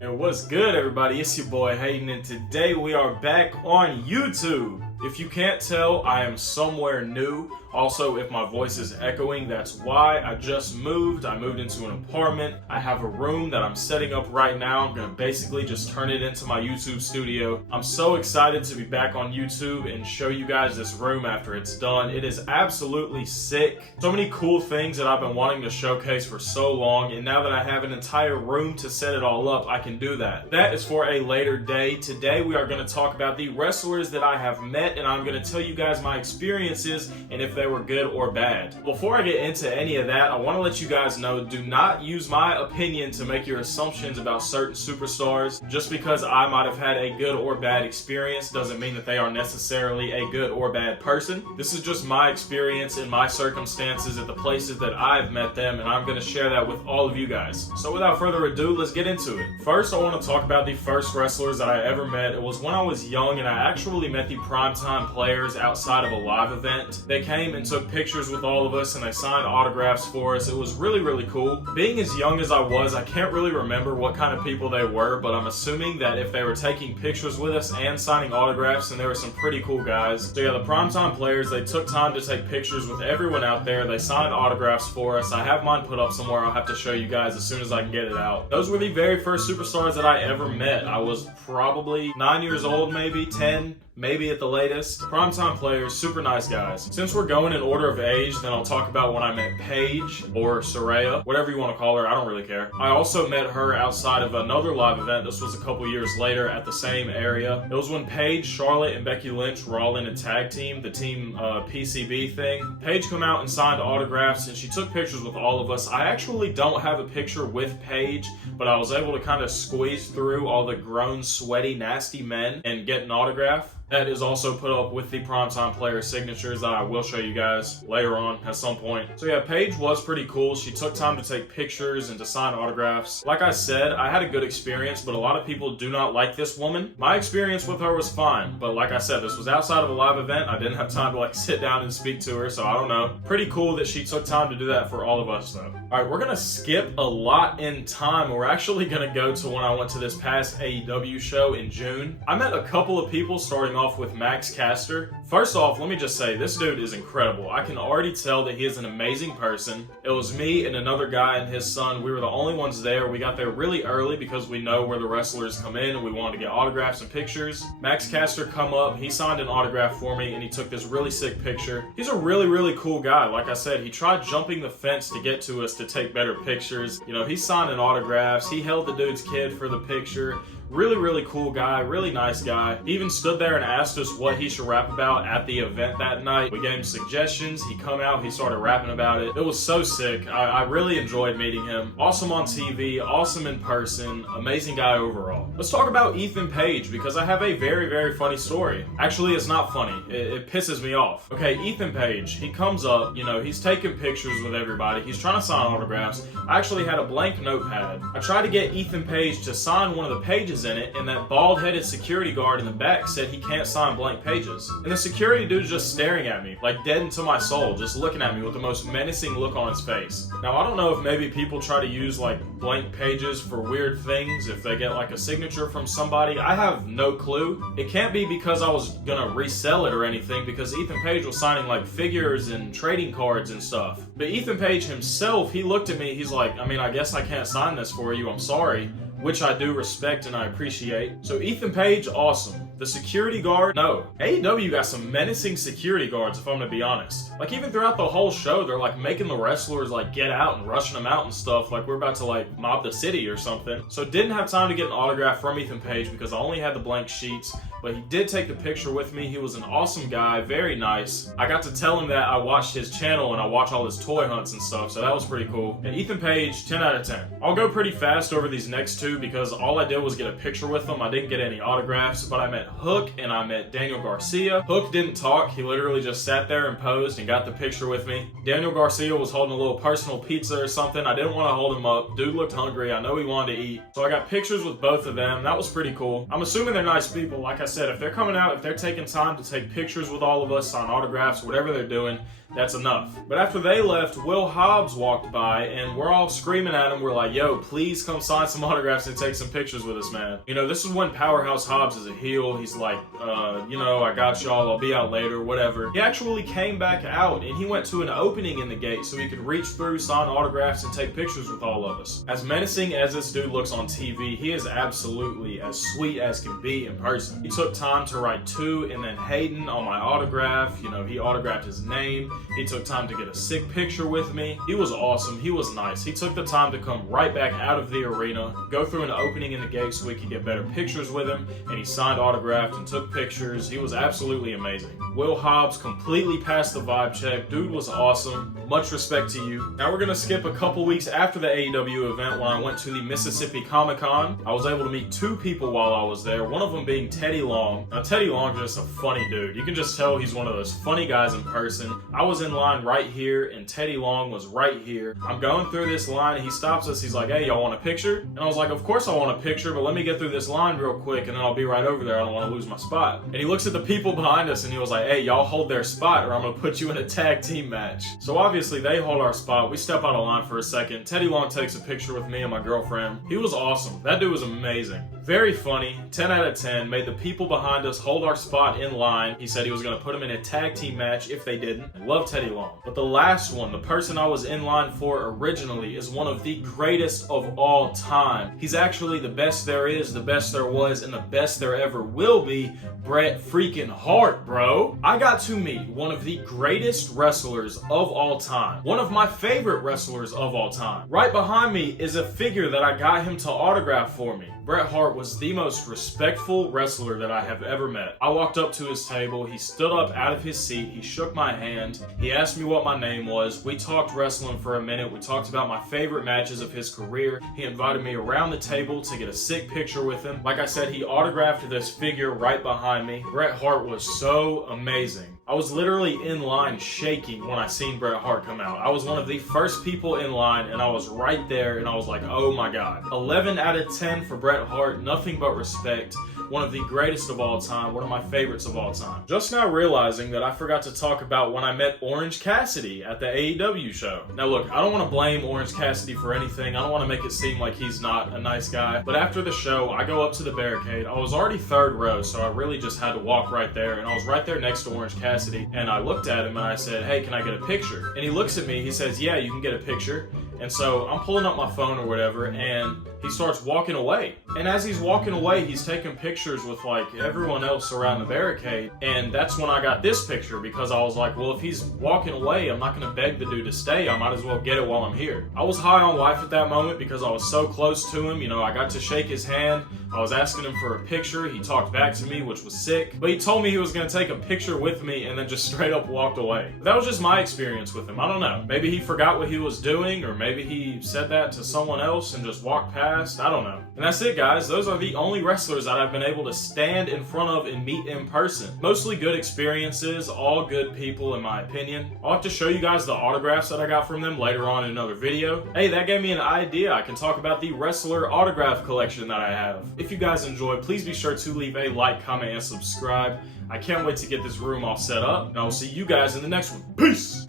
And what's good, everybody? It's your boy Haydxn, and today we are back on YouTube. If you can't tell, I am somewhere new. Also, if my voice is echoing, that's why. I just moved. I moved into an apartment. I have a room that I'm setting up right now. I'm gonna basically just turn it into my YouTube studio. I'm so excited to be back on YouTube and show you guys this room after it's done. It is absolutely sick. So many cool things that I've been wanting to showcase for so long, and now that I have an entire room to set it all up, I can do that. That is for a later day. Today we are gonna talk about the wrestlers that I have met, and I'm gonna tell you guys my experiences and if they were good or bad. Before I get into any of that, I want to let you guys know, do not use my opinion to make your assumptions about certain superstars. Just because I might have had a good or bad experience doesn't mean that they are necessarily a good or bad person. This is just my experience and my circumstances at the places that I've met them, and I'm going to share that with all of you guys. So without further ado, let's get into it. First, I want to talk about the first wrestlers that I ever met. It was when I was young, and I actually met the primetime players outside of a live event. They came and took pictures with all of us, and they signed autographs for us. It was really, really cool. Being as young as I was, I can't really remember what kind of people they were, but I'm assuming that if they were taking pictures with us and signing autographs, then they were some pretty cool guys. So yeah, the primetime players, they took time to take pictures with everyone out there. They signed autographs for us. I have mine put up somewhere. I'll have to show you guys as soon as I can get it out. Those were the very first superstars that I ever met. I was probably 9 years old, maybe 10. Maybe at the latest. Primetime players, super nice guys. Since we're going in order of age, then I'll talk about when I met Paige, or Saraya, whatever you want to call her, I don't really care. I also met her outside of another live event. This was a couple years later at the same area. It was when Paige, Charlotte, and Becky Lynch were all in a tag team, the team PCB thing. Paige came out and signed autographs, and she took pictures with all of us. I actually don't have a picture with Paige, but I was able to kind of squeeze through all the grown, sweaty, nasty men and get an autograph. That is also put up with the primetime player signatures that I will show you guys later on at some point. So yeah, Paige was pretty cool. She took time to take pictures and to sign autographs. Like I said, I had a good experience, but a lot of people do not like this woman. My experience with her was fine, but like I said, this was outside of a live event. I didn't have time to sit down and speak to her, so I don't know. Pretty cool that she took time to do that for all of us though. All right, we're gonna skip a lot in time. We're actually gonna go to when I went to this past AEW show in June. I met a couple of people starting off with Max Caster. First off, let me just say, this dude is incredible. I can already tell that he is an amazing person. It was me and another guy and his son. We were the only ones there. We got there really early because we know where the wrestlers come in and we wanted to get autographs and pictures. Max Caster come up, he signed an autograph for me, and he took this really sick picture. He's a really, really cool guy. Like I said, he tried jumping the fence to get to us to take better pictures. You know, he signed an autographs. He held the dude's kid for the picture. Really, really cool guy, really nice guy. He even stood there and asked us what he should rap about at the event that night. We gave him suggestions. He come out, he started rapping about it. It was so sick. I really enjoyed meeting him. Awesome on TV, awesome in person, amazing guy overall. Let's talk about Ethan Page, because I have a very, very funny story. Actually, it's not funny. It pisses me off. Okay, Ethan Page, he comes up, you know, he's taking pictures with everybody. He's trying to sign autographs. I actually had a blank notepad. I tried to get Ethan Page to sign one of the pages in it, and that bald-headed security guard in the back said he can't sign blank pages. And the security dude's just staring at me, like dead into my soul, just looking at me with the most menacing look on his face. Now, I don't know if maybe people try to use like blank pages for weird things, if they get like a signature from somebody. I have no clue. It can't be because I was gonna resell it or anything, because Ethan Page was signing like figures and trading cards and stuff. But Ethan Page himself, he looked at me, he's like, I guess I can't sign this for you, I'm sorry. Which I do respect and I appreciate. So Ethan Page, awesome. The security guard, no. AEW got some menacing security guards, if I'm gonna be honest. Like, even throughout the whole show, they're like making the wrestlers like get out and rushing them out and stuff, like we're about to like mob the city or something. So didn't have time to get an autograph from Ethan Page because I only had the blank sheets, but he did take the picture with me. He was an awesome guy, very nice. I got to tell him that I watched his channel and I watch all his toy hunts and stuff, so that was pretty cool. And Ethan Page, 10 out of 10. I'll go pretty fast over these next two because all I did was get a picture with them. I didn't get any autographs, but I met Hook and I met Daniel Garcia. Hook didn't talk. He literally just sat there and posed and got the picture with me. Daniel Garcia was holding a little personal pizza or something. I didn't want to hold him up. Dude looked hungry. I know he wanted to eat. So I got pictures with both of them. That was pretty cool. I'm assuming they're nice people. Like I said, if they're coming out, if they're taking time to take pictures with all of us, sign autographs, whatever they're doing, that's enough. But after they left, Will Hobbs walked by and we're all screaming at him. We're like, yo, please come sign some autographs and take some pictures with us, man. You know, this is when Powerhouse Hobbs is a heel. He's like, you know, I got y'all, I'll be out later, whatever. He actually came back out and he went to an opening in the gate so he could reach through, sign autographs, and take pictures with all of us. As menacing as this dude looks on TV, he is absolutely as sweet as can be in person. He took time to write to and then Haydxn on my autograph. You know, he autographed his name. He took time to get a sick picture with me. He was awesome. He was nice. He took the time to come right back out of the arena, go through an opening in the gate so we could get better pictures with him, and he signed, autographed, and took pictures. He was absolutely amazing. Will Hobbs completely passed the vibe check. Dude was awesome. Much respect to you. Now we're gonna skip a couple weeks after the AEW event when I went to the Mississippi Comic-Con. I was able to meet two people while I was there, one of them being Teddy Long. Now Teddy Long is just a funny dude. You can just tell he's one of those funny guys in person. I was in line right here and Teddy Long was right here. I'm going through this line and he stops us. He's like, hey, y'all want a picture? And I was like, of course I want a picture, but let me get through this line real quick and then I'll be right over there. I don't want to lose my spot. And he looks at the people behind us and he was like, hey, y'all hold their spot or I'm gonna put you in a tag team match. So obviously they hold our spot. We step out of line for a second. Teddy Long takes a picture with me and my girlfriend. He was awesome. That dude was amazing. Very funny. 10 out of 10. Made the people behind us hold our spot in line. He said he was gonna put him in a tag team match if they didn't. I love Teddy Long. But the last one, the person I was in line for originally, is one of the greatest of all time. He's actually the best there is, the best there was, and the best there ever will be. Bret freaking Hart, bro. I got to meet one of the greatest wrestlers of all time. One of my favorite wrestlers of all time. Right behind me is a figure that I got him to autograph for me. Bret Hart was the most respectful wrestler that I have ever met. I walked up to his table, he stood up out of his seat, he shook my hand, he asked me what my name was, we talked wrestling for a minute, we talked about my favorite matches of his career, he invited me around the table to get a sick picture with him. Like I said, he autographed this figure right behind me. Bret Hart was so amazing. I was literally in line shaking when I seen Bret Hart come out. I was one of the first people in line and I was right there and I was like, oh my God. 11 out of 10 for Bret Hart, nothing but respect. One of the greatest of all time, one of my favorites of all time. Just now realizing that I forgot to talk about when I met Orange Cassidy at the AEW show. Now look, I don't want to blame Orange Cassidy for anything. I don't want to make it seem like he's not a nice guy. But after the show, I go up to the barricade. I was already third row, so I really just had to walk right there. And I was right there next to Orange Cassidy. And I looked at him and I said, hey, can I get a picture? And he looks at me, he says, yeah, you can get a picture. And so I'm pulling up my phone or whatever, and he starts walking away. And as he's walking away, he's taking pictures with like everyone else around the barricade. And that's when I got this picture, because I was like, well, if he's walking away, I'm not gonna beg the dude to stay. I might as well get it while I'm here. I was high on life at that moment because I was so close to him. You know, I got to shake his hand. I was asking him for a picture. He talked back to me, which was sick. But he told me he was gonna take a picture with me and then just straight up walked away. That was just my experience with him. I don't know. Maybe he forgot what he was doing, or maybe he said that to someone else and just walked past. I don't know. And that's it, guys. Those are the only wrestlers that I've been able to stand in front of and meet in person. Mostly good experiences, all good people in my opinion. I'll have to show you guys the autographs that I got from them later on in another video. Hey, that gave me an idea. I can talk about the wrestler autograph collection that I have. If you guys enjoyed, please be sure to leave a like, comment, and subscribe. I can't wait to get this room all set up, and I will see you guys in the next one. Peace!